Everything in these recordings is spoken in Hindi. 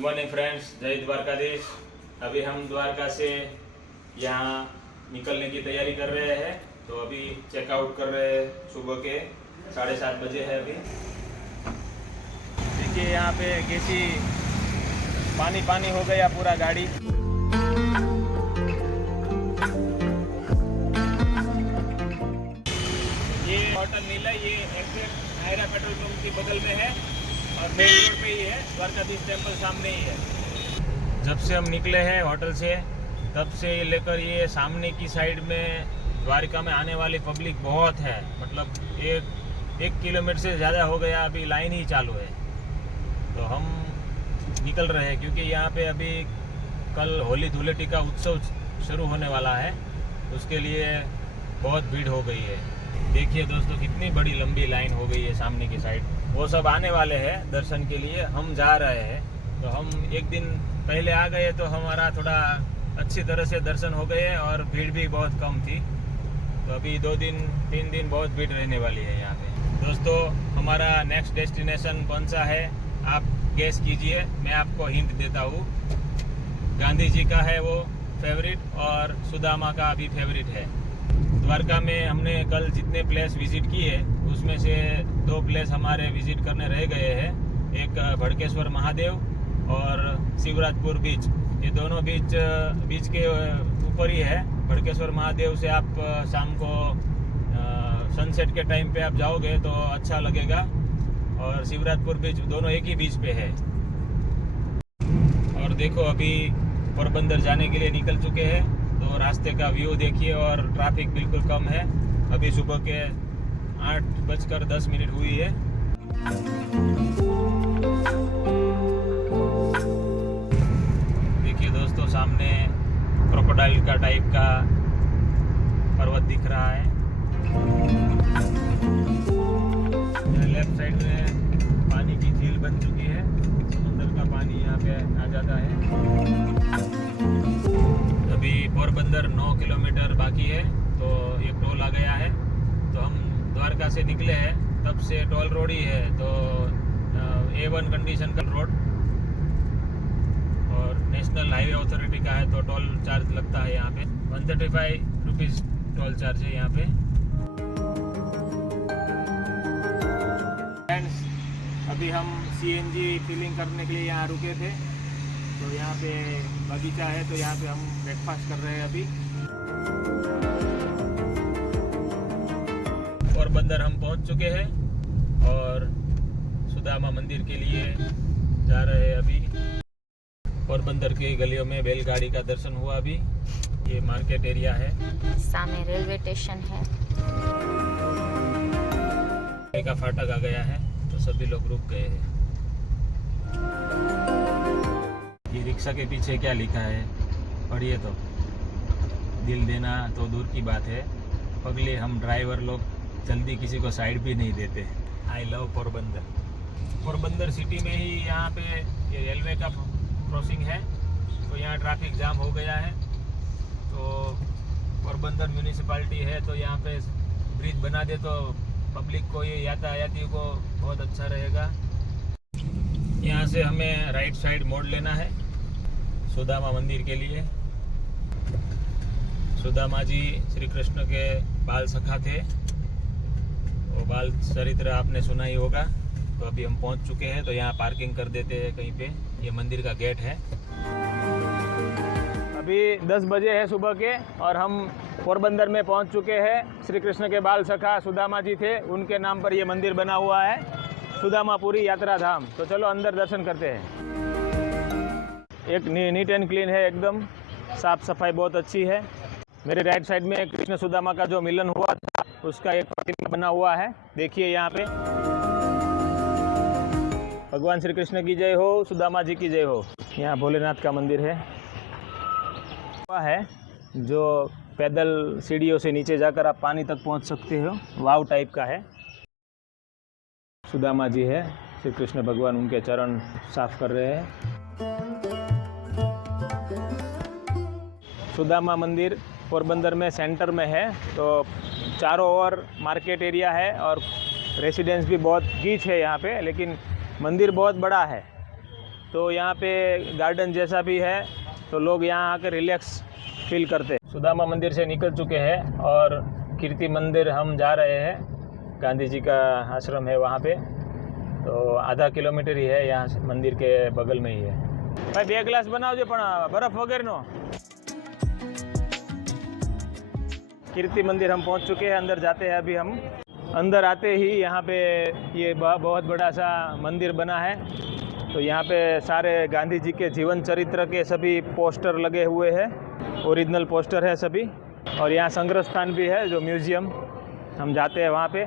गुड मॉर्निंग फ्रेंड्स, जय द्वारकाधीश। अभी हम द्वारका से यहाँ निकलने की तैयारी कर रहे हैं। तो अभी चेकआउट कर रहे हैं, सुबह के 7:30 बजे है अभी। देखिए यहाँ पे कैसी पानी पानी हो गया पूरा गाड़ी। ये होटल नीला, ये एग्जैक्ट नायरा पेट्रोल पंप के बगल में है और मेन रोड पे ही है, द्वारकाधीश टेम्पल सामने ही है। जब से हम निकले हैं होटल से तब से लेकर ये सामने की साइड में द्वारका में आने वाली पब्लिक बहुत है। मतलब एक किलोमीटर से ज़्यादा हो गया, अभी लाइन ही चालू है। तो हम निकल रहे हैं क्योंकि यहाँ पे अभी कल होली धुलेटी का उत्सव शुरू होने वाला है, उसके लिए बहुत भीड़ हो गई है। देखिए दोस्तों, कितनी बड़ी लंबी लाइन हो गई है सामने की साइड। वो सब आने वाले हैं दर्शन के लिए, हम जा रहे हैं। तो हम एक दिन पहले आ गए तो हमारा थोड़ा अच्छी तरह से दर्शन हो गए और भीड़ भी बहुत कम थी। तो अभी 2-3 दिन बहुत भीड़ रहने वाली है यहाँ पे। दोस्तों, हमारा नेक्स्ट डेस्टिनेशन कौन सा है आप गेस कीजिए, मैं आपको हिंट देता हूँ। गांधी जी का है वो फेवरेट और सुदामा का भी फेवरेट है। द्वारका में हमने कल जितने प्लेस विजिट किए उसमें से 2 प्लेस हमारे विजिट करने रह गए हैं। एक भड़केश्वर महादेव और शिवराजपुर बीच। ये दोनों बीच के ऊपर ही है। भड़केश्वर महादेव से आप शाम को सनसेट के टाइम पे आप जाओगे तो अच्छा लगेगा, और शिवराजपुर बीच, दोनों एक ही बीच पे है। और देखो अभी पोरबंदर जाने के लिए निकल चुके हैं, तो रास्ते का व्यू देखिए और ट्रैफिक बिल्कुल कम है। अभी सुबह के 8:10 हुई है। देखिए दोस्तों, सामने क्रोकोडाइल का टाइप का पर्वत दिख रहा है। लेफ्ट साइड में पानी की झील बन चुकी है, समुद्र का पानी यहाँ पे आ जाता है। अभी पोरबंदर 9 किलोमीटर बाकी है, तो एक टोल आ गया है। तो हम द्वारका से निकले हैं तब से टोल रोड ही है, तो A1 कंडीशन का रोड और नेशनल हाईवे अथॉरिटी का है, तो टोल चार्ज लगता है यहाँ पे। 135 रुपीज़ टोल चार्ज है यहाँ पे। फ्रेंड्स, अभी हम CNG फिलिंग करने के लिए यहाँ रुके थे। तो यहाँ पे बगीचा है, तो यहाँ पे हम ब्रेकफास्ट कर रहे हैं अभी। पोरबंदर हम पहुँच चुके हैं और सुदामा मंदिर के लिए जा रहे हैं अभी। पोरबंदर की गलियों में बैलगाड़ी का दर्शन हुआ अभी। ये मार्केट एरिया है, सामने रेलवे स्टेशन है। का फाटक आ गया है, तो सभी लोग रुक गए हैं। ये रिक्शा के पीछे क्या लिखा है पढ़िए तो। दिल देना तो दूर की बात है, पगले हम ड्राइवर लोग जल्दी किसी को साइड भी नहीं देते। I love Porbandar. Porbandar city में ही यहाँ पे ये रेलवे का क्रॉसिंग है, तो यहाँ ट्रैफिक जाम हो गया है। तो पोरबंदर म्यूनिसिपालिटी है, तो यहाँ पे ब्रिज बना दे तो पब्लिक को, ये यातायातियों को बहुत अच्छा रहेगा। यहाँ से हमें राइट साइड मोड़ लेना है सुदामा मंदिर के लिए। सुदामा जी श्री कृष्ण के बाल सखा थे, वो बाल चरित्र आपने सुना ही होगा। तो अभी हम पहुँच चुके हैं, तो यहाँ पार्किंग कर देते हैं कहीं पे। ये मंदिर का गेट है। अभी 10 बजे है सुबह के और हम पोरबंदर में पहुँच चुके हैं। श्री कृष्ण के बाल सखा सुदामा जी थे, उनके नाम पर ये मंदिर बना हुआ है, सुदामापुरी यात्रा धाम। तो चलो अंदर दर्शन करते हैं। एक नीट एंड क्लीन है, एकदम साफ सफाई बहुत अच्छी है। मेरे राइट साइड में कृष्ण सुदामा का जो मिलन हुआ था उसका एक प्रतिमा बना हुआ है, देखिए यहाँ पे। भगवान श्री कृष्ण की जय हो, सुदामा जी की जय हो। यहाँ भोलेनाथ का मंदिर है जो पैदल सीढ़ियों से नीचे जाकर आप पानी तक पहुँच सकते हो, वाव टाइप का है। सुदामा जी है, श्री कृष्ण भगवान उनके चरण साफ कर रहे हैं। सुदामा मंदिर पोरबंदर में सेंटर में है, तो चारों ओर मार्केट एरिया है और रेसिडेंस भी बहुत गीच है यहाँ पे, लेकिन मंदिर बहुत बड़ा है। तो यहाँ पे गार्डन जैसा भी है, तो लोग यहाँ आकर रिलैक्स फील करते हैं। सुदामा मंदिर से निकल चुके हैं और कीर्ति मंदिर हम जा रहे हैं। गांधी जी का आश्रम है वहाँ पे, तो आधा किलोमीटर ही है, यहाँ से मंदिर के बगल में ही है। भाई 2 ग्लास बनाओ पण बर्फ वगैरह नो। कीर्ति मंदिर हम पहुँच चुके हैं, अंदर जाते हैं अभी हम। अंदर आते ही यहाँ पे ये बहुत बड़ा सा मंदिर बना है। तो यहाँ पे सारे गांधी जी के जीवन चरित्र के सभी पोस्टर लगे हुए हैं, ओरिजिनल पोस्टर है सभी। और यहाँ संग्रह स्थान भी है, जो म्यूजियम, हम जाते हैं वहाँ पे।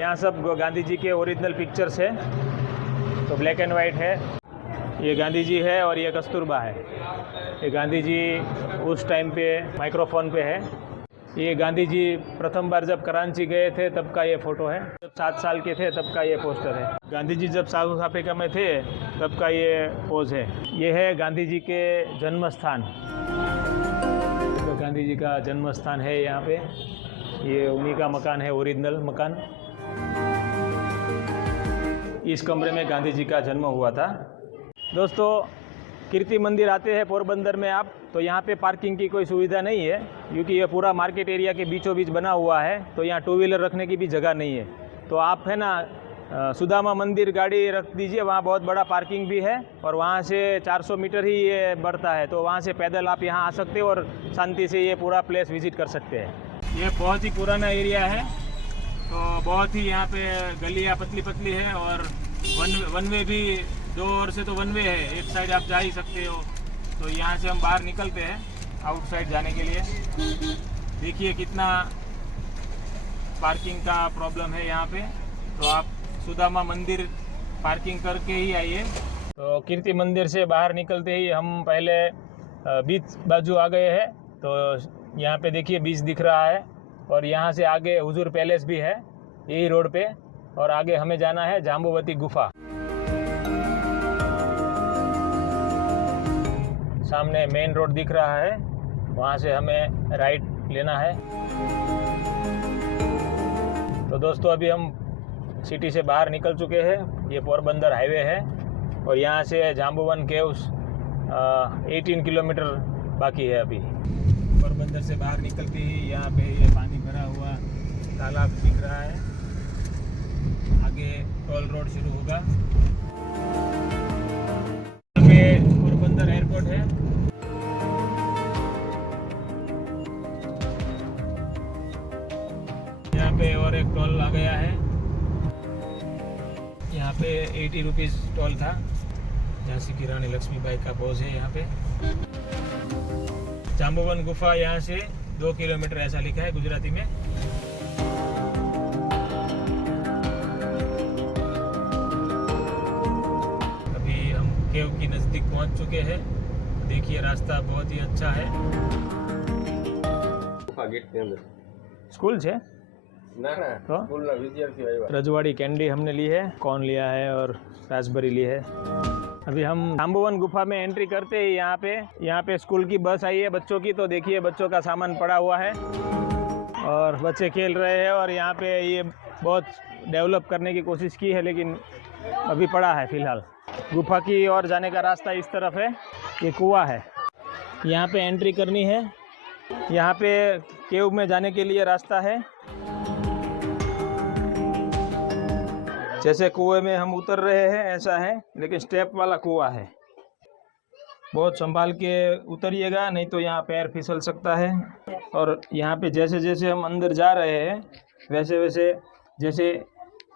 यहाँ सब गांधी जी के ओरिजिनल पिक्चर्स है, तो ब्लैक एंड वाइट है। ये गांधी जी है और ये कस्तूरबा है। ये गांधी जी उस टाइम पे माइक्रोफोन पे है। ये गांधी जी प्रथम बार जब कराची गए थे तब का ये फ़ोटो है। जब 7 साल के थे तब का ये पोस्टर है। गांधी जी जब साउथ अफ्रीका में थे तब का ये पोज है। ये है गांधी जी के जन्म स्थान। तो गांधी जी का जन्म स्थान है यहाँ पे। ये उन्हीं का मकान है, ओरिजिनल मकान। इस कमरे में गांधी जी का जन्म हुआ था। दोस्तों, कीर्ति मंदिर आते हैं पोरबंदर में आप, तो यहाँ पे पार्किंग की कोई सुविधा नहीं है, क्योंकि ये पूरा मार्केट एरिया के बीचों बीच बना हुआ है। तो यहाँ 2 व्हीलर रखने की भी जगह नहीं है। तो आप है ना सुदामा मंदिर गाड़ी रख दीजिए, वहाँ बहुत बड़ा पार्किंग भी है। और वहाँ से 400 मीटर ही ये बढ़ता है, तो वहाँ से पैदल आप यहाँ आ सकते हो और शांति से ये पूरा प्लेस विजिट कर सकते हैं। ये बहुत ही पुराना एरिया है, तो बहुत ही यहाँ पे गलियाँ पतली पतली है और वन वे भी 2 ओर से तो वन वे है, एक साइड आप जा ही सकते हो। तो यहाँ से हम बाहर निकलते हैं आउटसाइड जाने के लिए। देखिए कितना पार्किंग का प्रॉब्लम है यहाँ पे, तो आप सुदामा मंदिर पार्किंग करके ही आइए। तो कीर्ति मंदिर से बाहर निकलते ही हम पहले बीच बाजू आ गए हैं। तो यहाँ पे देखिए बीच दिख रहा है, और यहाँ से आगे हुजूर पैलेस भी है यही रोड पे। और आगे हमें जाना है जाम्बुवती गुफा। सामने मेन रोड दिख रहा है, वहाँ से हमें राइट लेना है। तो दोस्तों, अभी हम सिटी से बाहर निकल चुके हैं। ये पोरबंदर हाईवे है और यहाँ से जाम्बुवन केव्स 18 किलोमीटर बाकी है अभी। पोरबंदर से बाहर निकलते ही यहाँ पे ये पानी भरा हुआ तालाब दिख रहा है। आगे टोल रोड शुरू होगा। यहाँ पे पोरबंदर एयरपोर्ट है। यहाँ पे और एक टोल आ गया है। यहाँ पे 80 रुपीज़ टोल था। झांसी की रानी लक्ष्मीबाई का पोज है यहाँ पे। जाम्बुवन गुफा यहाँ से 2 किलोमीटर ऐसा लिखा है गुजराती में। अभी हम केव की नज़दीक पहुँच चुके हैं। देखिए रास्ता बहुत ही अच्छा है। स्कूल છે ना ना तो स्कूल ना विद्यार्थी आया। रजवाड़ी कैंडी हमने ली है, कॉर्न लिया है और रास्पबेरी ली है। अभी हम जाम्बुवन गुफा में एंट्री करते ही यहाँ पे स्कूल की बस आई है बच्चों की। तो देखिए बच्चों का सामान पड़ा हुआ है और बच्चे खेल रहे हैं। और यहाँ पे ये बहुत डेवलप करने की कोशिश की है, लेकिन अभी पड़ा है फिलहाल। गुफा की ओर जाने का रास्ता इस तरफ है। ये कुआं है, यहाँ पे एंट्री करनी है। यहाँ पे केव में जाने के लिए रास्ता है। जैसे कुएं में हम उतर रहे हैं ऐसा है, लेकिन स्टेप वाला कुआं है। बहुत संभाल के उतरिएगा, नहीं तो यहाँ पैर फिसल सकता है। और यहाँ पे जैसे जैसे हम अंदर जा रहे हैं वैसे वैसे, जैसे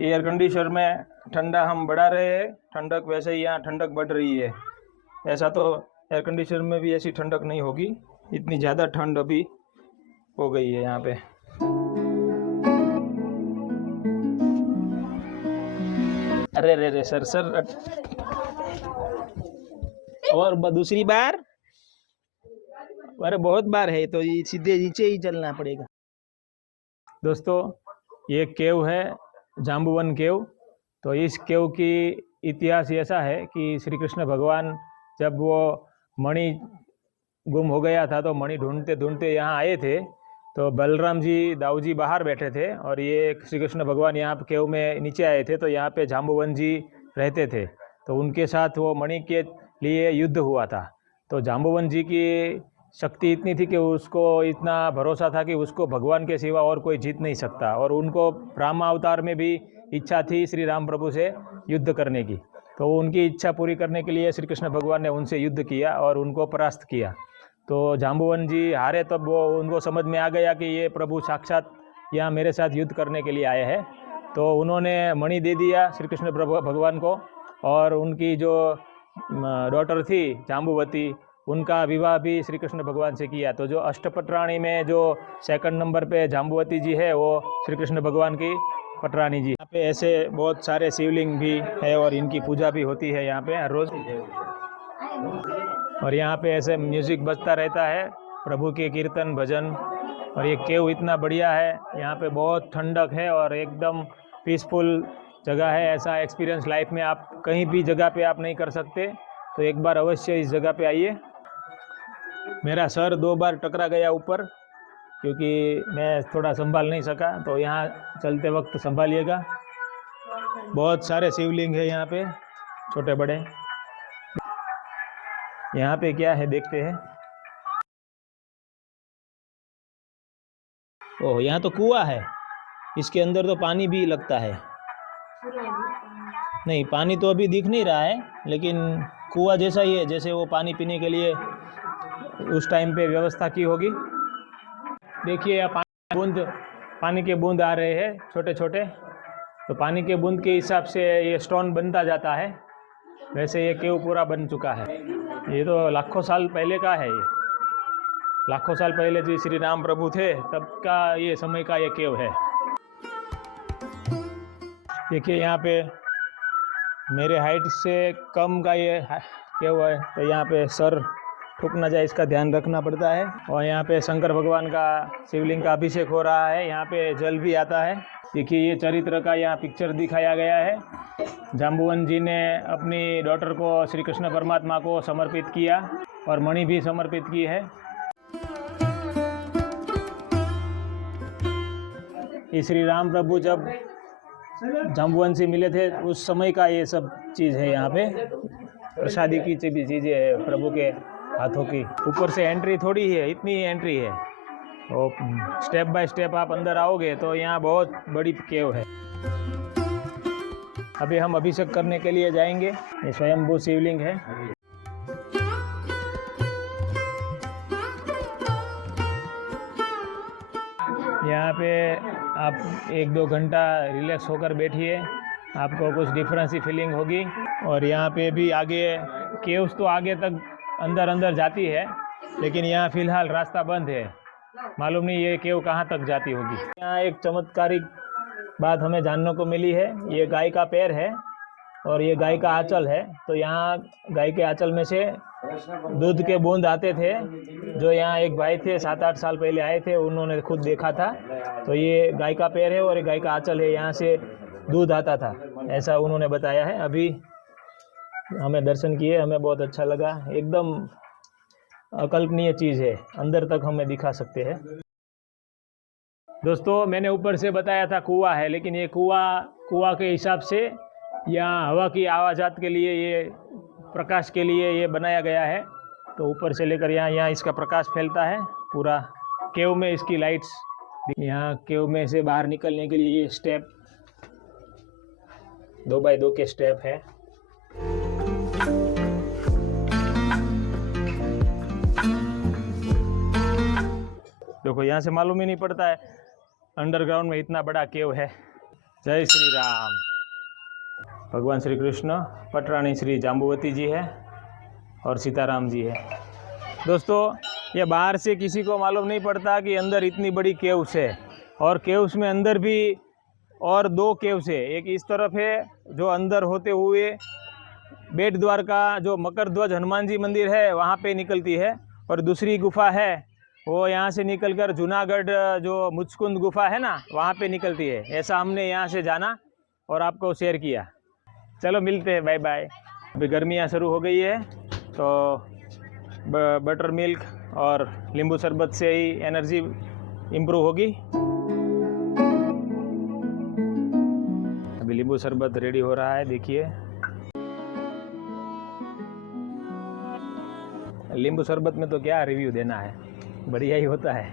एयर कंडीशनर में ठंडा हम बढ़ा रहे हैं ठंडक, वैसे ही यहाँ ठंडक बढ़ रही है। ऐसा तो एयर कंडीशनर में भी ऐसी ठंडक नहीं होगी, इतनी ज़्यादा ठंड अभी हो गई है यहाँ पे। अरे रे रे सर और दूसरी बार, अरे बहुत बार है तो ये सीधे नीचे ही चलना पड़ेगा। दोस्तों, ये केव है जाम्बुवन केव। तो इस केव की इतिहास ऐसा है कि श्री कृष्ण भगवान जब वो मणि गुम हो गया था तो मणि ढूंढते ढूंढते यहाँ आए थे। तो बलराम जी दाऊ जी बाहर बैठे थे और ये श्री कृष्ण भगवान यहाँ केव में नीचे आए थे। तो यहाँ पे जाम्बुवन जी रहते थे, तो उनके साथ वो मणि के लिए युद्ध हुआ था। तो जाम्बुवन जी की शक्ति इतनी थी कि उसको इतना भरोसा था कि उसको भगवान के सिवा और कोई जीत नहीं सकता, और उनको राम अवतार में भी इच्छा थी श्री राम प्रभु से युद्ध करने की। तो उनकी इच्छा पूरी करने के लिए श्री कृष्ण भगवान ने उनसे युद्ध किया और उनको परास्त किया। तो जाम्बुवन जी हारे, तब वो उनको समझ में आ गया कि ये प्रभु साक्षात यहाँ मेरे साथ युद्ध करने के लिए आए हैं। तो उन्होंने मणि दे दिया श्री कृष्ण भगवान को, और उनकी जो डॉटर थी जाम्बुवती, उनका विवाह भी श्री कृष्ण भगवान से किया। तो जो अष्टपटरानी में जो सेकंड नंबर पे जाम्बुवती जी है वो श्री कृष्ण भगवान की पटरानी जी। यहाँ पे ऐसे बहुत सारे शिवलिंग भी है और इनकी पूजा भी होती है यहाँ पे हर रोज़। और यहाँ पे ऐसे म्यूज़िक बजता रहता है, प्रभु के कीर्तन भजन। और ये केव इतना बढ़िया है, यहाँ पे बहुत ठंडक है और एकदम पीसफुल जगह है। ऐसा एक्सपीरियंस लाइफ में आप कहीं भी जगह पे आप नहीं कर सकते, तो एक बार अवश्य इस जगह पे आइए। मेरा सर 2 बार टकरा गया ऊपर, क्योंकि मैं थोड़ा संभाल नहीं सका, तो यहाँ चलते वक्त संभालिएगा। बहुत सारे शिवलिंग है यहाँ पे, छोटे बड़े। यहाँ पे क्या है देखते हैं। ओह, यहाँ तो कुआं है, इसके अंदर तो पानी भी लगता है। नहीं, पानी तो अभी दिख नहीं रहा है, लेकिन कुआं जैसा ही है, जैसे वो पानी पीने के लिए उस टाइम पे व्यवस्था की होगी। देखिए यहाँ पानी के बूंद आ रहे हैं छोटे छोटे। तो पानी के बूंद के हिसाब से ये स्टोन बनता जाता है। वैसे ये केव पूरा बन चुका है। ये तो लाखों साल पहले का है। ये लाखों साल पहले जो श्री राम प्रभु थे तब का ये समय का ये केव है। देखिए यहाँ पे मेरे हाइट से कम का ये केव है, तो यहाँ पे सर ठुक ना जाए इसका ध्यान रखना पड़ता है। और यहाँ पे शंकर भगवान का शिवलिंग का अभिषेक हो रहा है, यहाँ पे जल भी आता है। देखिए ये चरित्र का यहाँ पिक्चर दिखाया गया है। जाम्बुवन जी ने अपनी डॉटर को श्री कृष्ण परमात्मा को समर्पित किया और मणि भी समर्पित की है। ये श्री राम प्रभु जब जाम्बुवन से मिले थे उस समय का ये सब चीज़ है। यहाँ पे प्रसादी की चीज़ें है प्रभु के हाथों की। ऊपर से एंट्री थोड़ी है, इतनी ही एंट्री है। और स्टेप बाय स्टेप आप अंदर आओगे तो यहाँ बहुत बड़ी केव है। अभी हम अभिषेक करने के लिए जाएंगे। ये स्वयंभू शिवलिंग है। यहाँ पे आप 1-2 घंटा रिलैक्स होकर बैठिए, आपको कुछ डिफरेंस ही फीलिंग होगी। और यहाँ पे भी आगे केव्स तो आगे तक अंदर जाती है, लेकिन यहाँ फ़िलहाल रास्ता बंद है। मालूम नहीं ये केव कहाँ तक जाती होगी। यहाँ एक चमत्कारिक बात हमें जानने को मिली है। ये गाय का पैर है और ये गाय का आंचल है। तो यहाँ गाय के आंचल में से दूध के बूंद आते थे। जो यहाँ एक भाई थे 7-8 साल पहले आए थे, उन्होंने खुद देखा था। तो ये गाय का पैर है और ये गाय का आंचल है, यहाँ से दूध आता था, ऐसा उन्होंने बताया है। अभी हमें दर्शन किए, हमें बहुत अच्छा लगा। एकदम अकल्पनीय चीज़ है, अंदर तक हमें दिखा सकते हैं। दोस्तों मैंने ऊपर से बताया था कुआं है, लेकिन ये कुआं के हिसाब से यहाँ हवा की आवाजात के लिए, ये प्रकाश के लिए ये बनाया गया है। तो ऊपर से लेकर यहाँ इसका प्रकाश फैलता है पूरा केव में। इसकी लाइट्स यहाँ केव में से बाहर निकलने के लिए ये स्टेप 2x2 के स्टेप है। देखो यहाँ से मालूम ही नहीं पड़ता है अंडरग्राउंड में इतना बड़ा केव है। जय श्री राम। भगवान श्री कृष्ण, पटरानी श्री जाम्बुवती जी है और सीताराम जी है। दोस्तों ये बाहर से किसी को मालूम नहीं पड़ता कि अंदर इतनी बड़ी केव्स है। और केव्स में अंदर भी और 2 केव्स है। एक इस तरफ है जो अंदर होते हुए बेट द्वार का जो मकर ध्वज हनुमान जी मंदिर है वहाँ पे निकलती है। और दूसरी गुफा है वो यहाँ से निकलकर जूनागढ़ जो मुचकुंद गुफा है ना, वहाँ पे निकलती है। ऐसा हमने यहाँ से जाना और आपको शेयर किया। चलो मिलते हैं, बाय बाय। अभी गर्मियाँ शुरू हो गई है तो बटर मिल्क और नींबू शरबत से ही एनर्जी इम्प्रूव होगी। अभी नींबू शरबत रेडी हो रहा है, देखिए। नींबू शरबत में तो क्या रिव्यू देना है, बढ़िया ही होता है।